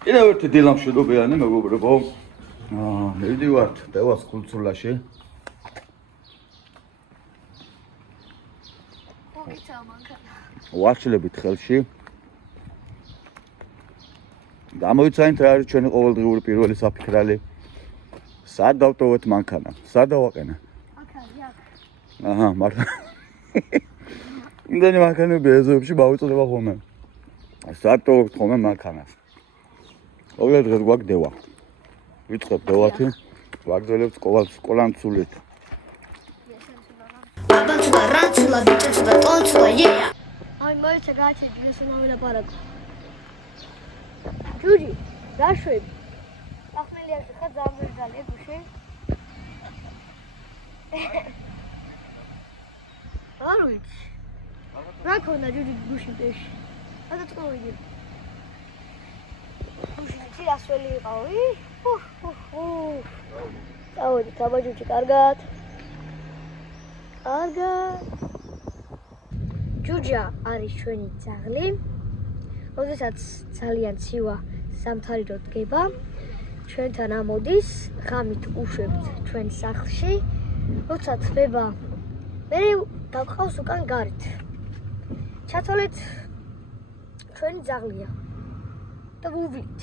კიდევ ერთი დილამშვიდობიანი მეგობრებო. მივდივართ დევას კულტურაში. ვარჩილებით ხელში. გამოიცანით რა არის ჩვენი ყოველდღიური პირველი საფიქრალი. სად დავტოვეთ მანქანა? სად დავაყენა? აჰა, მართლა. იმდენი მანქანები ეზოებში მოვიწოდება ხოლმე. სად დავტოვეთ ხოლმე მანქანას? ყოველ დღეს გვაგდევა. ვიწყებ დევათი, ვაგრძელებთ სკოლანცულით. ბაბაცულა, რაცულა, ბიჭაცულა, კონცულა, იეა. აი, მოიცა გაჩერდი, ეს მომილაპარაკო. ჯუჯი, რა შვები? ახმელიაში ხა ძამბერდალია გუში? არ ვიცი. რა ქონდა ჯუჯი გუში პეში? რა წოვიდი? გუში ასველი იყავი? წავედი, საბაჯუჯი, კარგად. კარგად. ჯუჯა არის ჩვენი ძაღლი. როდესაც ძალიან ცივა სამთარირო დგება, ჩვენთან ამოდის, ღამით უშვებთ ჩვენ სახლში. როცა თბება, მე დავყავს უკან გარეთ. ჩათვალეთ ჩვენი ძაღლია. და ვუვლით.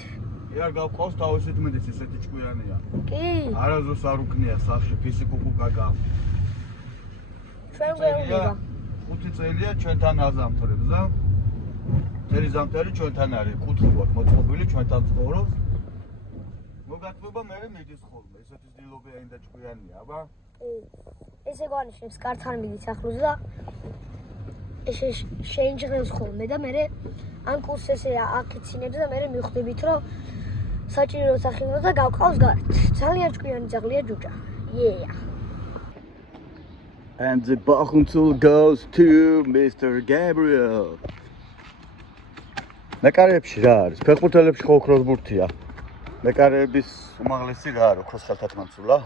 არ გავყავს თავისით მეც ესეთი ჭკვიანია. კი. არაზოს არ უკნია სახში ფიზიკუკუ გაგა. ჩვენ გვეუბნება. 5 წელია ჩვენთან აზამთრებს და წელი ზამთარი ჩვენთან არის, კუთხე გვაქვს მოწყობილი, ჩვენთან ცხოვრობს. მოგატყობა მე მიდის ხოლმე, ესეთი დილობია ინდა ჭკვიანია, აბა. ესე გვანიშნებს კართან მიდის ახლოს და ესე შეინჯღებს ხოლმე და მე ანკულს ესე აკიცინებს და მე მივხვდებით რომ საჭირო სახილო და გავყავს გარეთ. ძალიან ჭკვიანი ძაღლია ჯუჯა. Yeah. And the Bachuntul goes to Mr. Gabriel. მეკარეებში რა არის? ფეხბურთელებში ხო ოქროს ბურთია. მეკარეების უმაღლესი რა არის? ოქროს ხელთათმაცულა?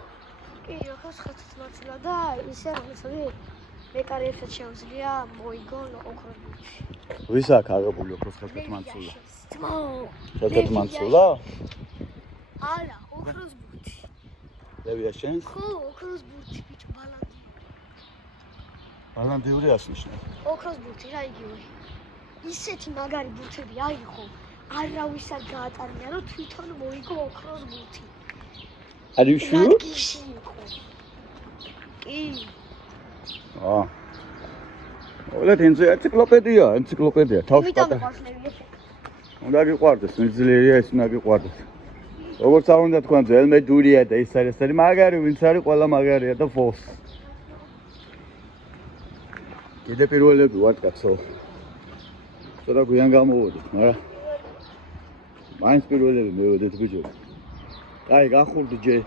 კი, ოქროს ხელთათმაცულა და ისე რაღაცები მეკარეებსაც შეუძლია მოიგონ ოქროს ბურთი. ვის აქვს აღებული ოქროს ხელთათმაცულა? ხელთათმაცულა? არა, ოქროს ბურთი. ლევია შენს? ხო, ოქროს ბურთი, ბიჭო, ბალანდი. ბალანდიური ასნიშნავს. ოქროს ბურთი რა იგივე. ისეთი მაგარი ბურთები აიღო, არავის არ გაატარია, რომ თვითონ მოიგო ოქროს ბურთი. Are you sure? კი. ოლეთ ენციკლოპედია. თავს პატარა. უნდა გიყვარდეს, მიძლიერია ეს უნდა გიყვარდეს. როგორც არ უნდა თქვა, ელმედურია და ის არის მაგარი, ვინც არის ყველა მაგარია და ფოს. კიდე პირველები ვარ კაცო. ცოტა გვიან გამოვოდით, მაგრამ მაინც პირველები მივედით ბიჭო. აი, გახურდი ჯე.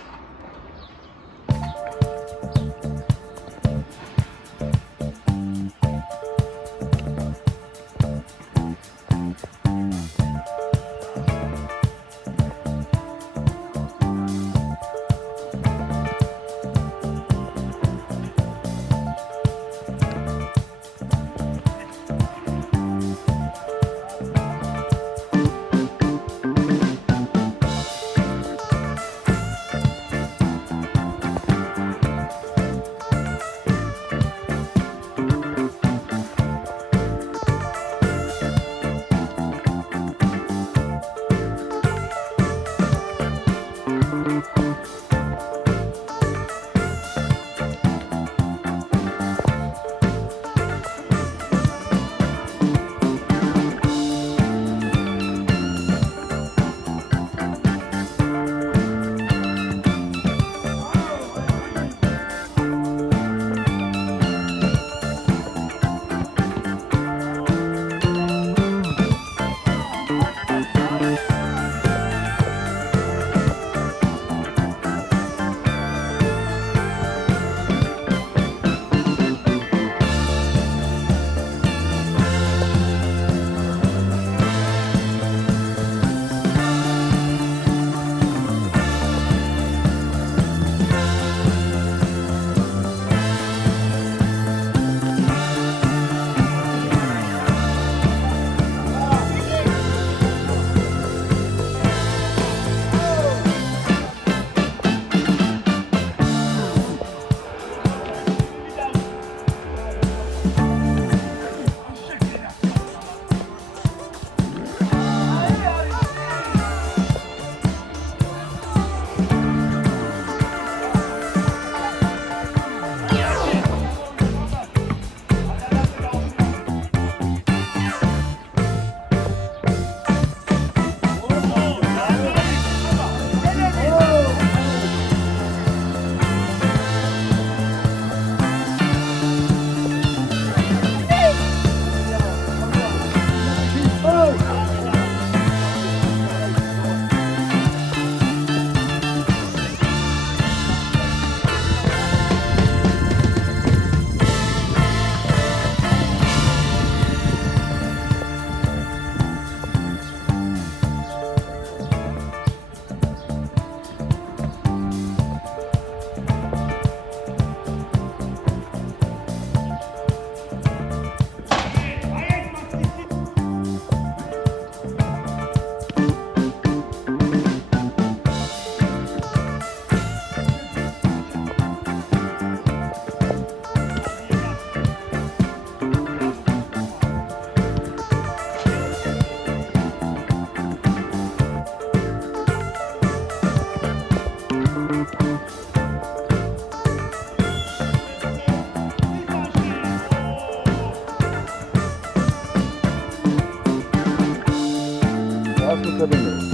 კაბინეტი.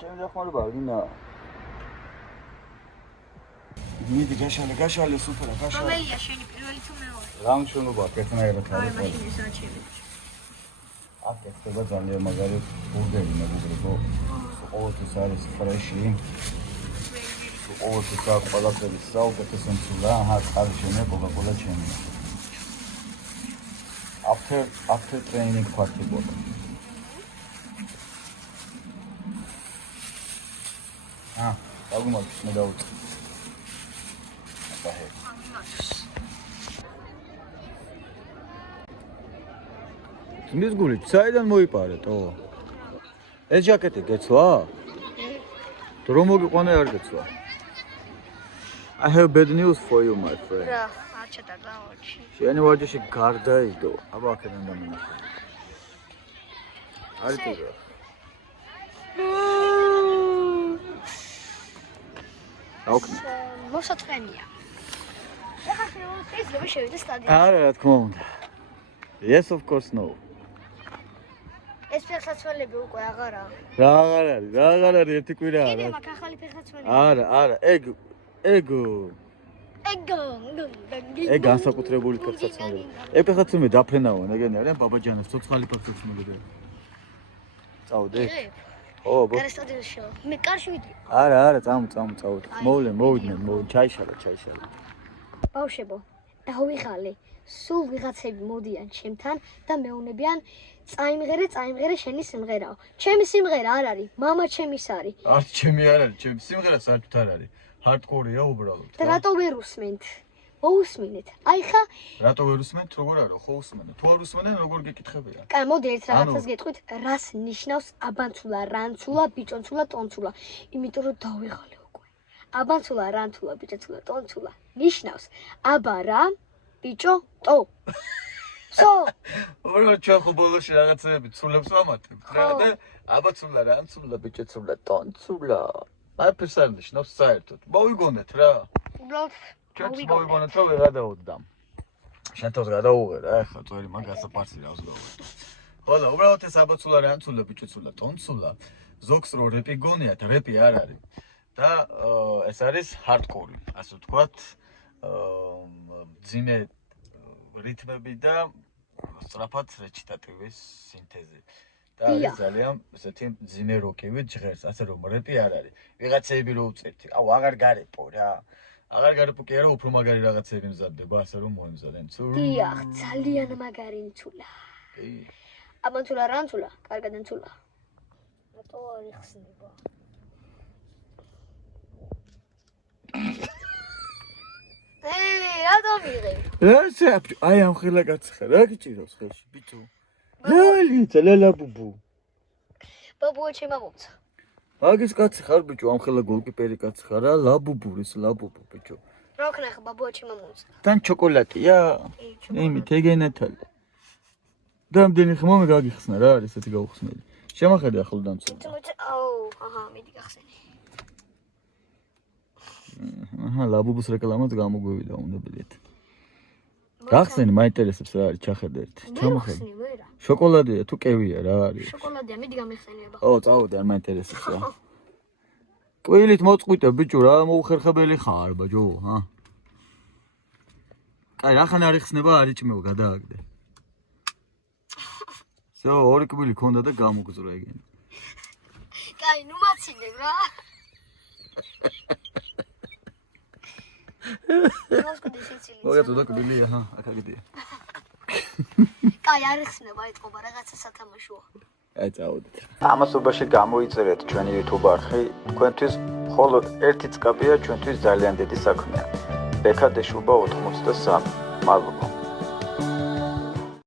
ჩემი დახმარება არგინა. მიდი გაშალე სუფრა გაშალე. რომელია შენი პირველი თუ მეორე? რა მშვენობა ერთნაირად აი არის. მაშინ ეს აჩვენე. აქ ეხება ძალიან მაგარი ბურგერი მეგობრებო. ყოველთვის არის ფრეში. ყოველთვის აქვს ყველაფერი საუკეთესო მცულა. აჰა, კარგი შემე კოკა-კოლა ჩემი. After training party board. აგუმაქვს მე დავუწყე. აბაჰე. მის გული საიდან მოიპარეთო? ეს ჟაკეტი გეცვა? დრო მოგიყვანე არ გეცვა? I have bad news for you my friend. რა, არჩეთა გავაჩი. შენი ვარჯიში გარდაიდო. აბა აქედან დამინახე. არის თუ რა? აუქნე. მოსაწყენია. ეხლა შეიძლება შევიდე სტადიონში. არა, რა თქმა უნდა. Yes of course no. ეს ფეხსაცმელები უკვე აღარა. რა აღარ არის ერთი კვირა კიდე არა. მაქვს ახალი ფეხსაცმელები. არა, ეგ ეგ განსაკუთრებული ფეხსაცმელები. ეგ ფეხსაცმელები დაფრენავენ, ეგენი არიან ბაბაჯანებს ცოცხალი ფეხსაცმელები. წავდე? ო, ბო. გარე სტადიონში. მე კარში ვიდრე. არა, წავდე. მოვიდნენ, ჩაიშალა. ბავშვებო, დავიღალე. სულ ვიღაცები მოდიან ჩემთან და მეუნებიან წაიმღერე შენი სიმღერაო. ჩემი სიმღერა არ არის, მამა ჩემის არის. არც ჩემი არ არის, ჩემი სიმღერა საერთოდ არ არის. ჰარდკორია უბრალოდ. და რატო ვერ უსმენთ? მოусმინეთ. აი ხა, რატო ვერ უსმენთ? როგორ არის? ხო უსმენთ. თუ არ უსმენენ, როგორ გეკითხებია? კაი, მოდი ერთ რაღაცას გეტყვით, რას ნიშნავს აბანცულა, რანცულა, ბიჭონცულა, ტონცულა. იმიტომ რომ დავიღალე უკვე. აბანცულა, რანცულა, ბიჭონცულა, ტონცულა ნიშნავს აბა რა, ბიჭო, ტო. სო, ოღონდ ჩვენ ხო ბოლოში რაღაცები ცულებს ვამატებთ რა და აბაცულა, რანცულა, ბიჭეცულა, ტონცულა. მაფერს არ ნიშნავს საერთოდ. მოვიგონეთ რა. უბრალოდ ჩვენც მოვიგონეთ რომ ვერ გადაუდამ. შენთოს გადაუღერა ახლა წვერი მაგასა პარსი რავს გავუღე. ხოლო უბრალოდ ეს აბაცულა, რანცულა, ბიჭეცულა, ტონცულა ზოგს რო რეპი გონიათ, რეპი არ არის. და ეს არის ჰარდკორი, ასე ვთქვათ. ძიმე რითმები და სწრაფად რეჩიტატივის სინთეზი. და არის ძალიან ესეთი ძიმე როკები ჟღერს, ასე რომ რეპი არ არის. ვიღაცები რო უწერთი, აუ აღარ გარეპო რა. აღარ გარეპო კი არა, უფრო მაგარი რაღაცები მზადდება, ასე რომ მოემზადენ. დიახ, ძალიან მაგარი მცულა. კი. აბანცულა, რანცულა, კარგად მცულა. რატო არ იხსნება? რატო მიღე? რა შეაფჭო? აი ამ ხელა გაცხა, რა გიჭირავს ხელში, ბიჭო? ლალაბუბუ. ბაბუა ჩემა მომცა. მაგის კაცი ხარ ბიჭო, ამ ხელა გოლკიპერი კაცი ხარ რა, ლაბუბურის ლაბუბუ ბიჭო. რა ვქნა ხა ბაბუა ჩემა მომცა. თან შოკოლადია? იმით ეგენათალი. დამდენი ხმა მე გაგიხსნა რა არის ესეთი გაუხსნელი. შემახედე ახლა დამცა. აუ, აჰა, მიდი გახსენე. აჰა, ლაბუბუს რეკლამაც გამოგვივიდა უნდაბლიეთ. გახსენე, მაინტერესებს რა არის, ჩახედე ერთი. ჩამოხედე. შოკოლადია თუ კევია რა არის? შოკოლადია, მიდი გამიხსენიება. ო, წავედი, არ მაინტერესებს რა. კვილით მოწყვიტე ბიჭო, რა მოუხერხებელი ხარ, ბაჯო, ჰა? კაი, რახან არ იხსნება, არ იჭმეო, გადააგდე. ზო, ორი კვილი ქონდა და გამოგზრა ეგენი. კაი, ნუ მაცინებ რა. მოგეწოდა კვილი, აჰა, აქ აგდია. კაი, არ იხსნება, ეთყობა რაღაცა სათამაშოა. აი, წავედით. ამასობაში გამოიწერეთ ჩვენი YouTube არხი, თქვენთვის მხოლოდ ერთი წკაპია ჩვენთვის ძალიან დიდი საქმეა. ბექადეშუბა 83. მადლობა.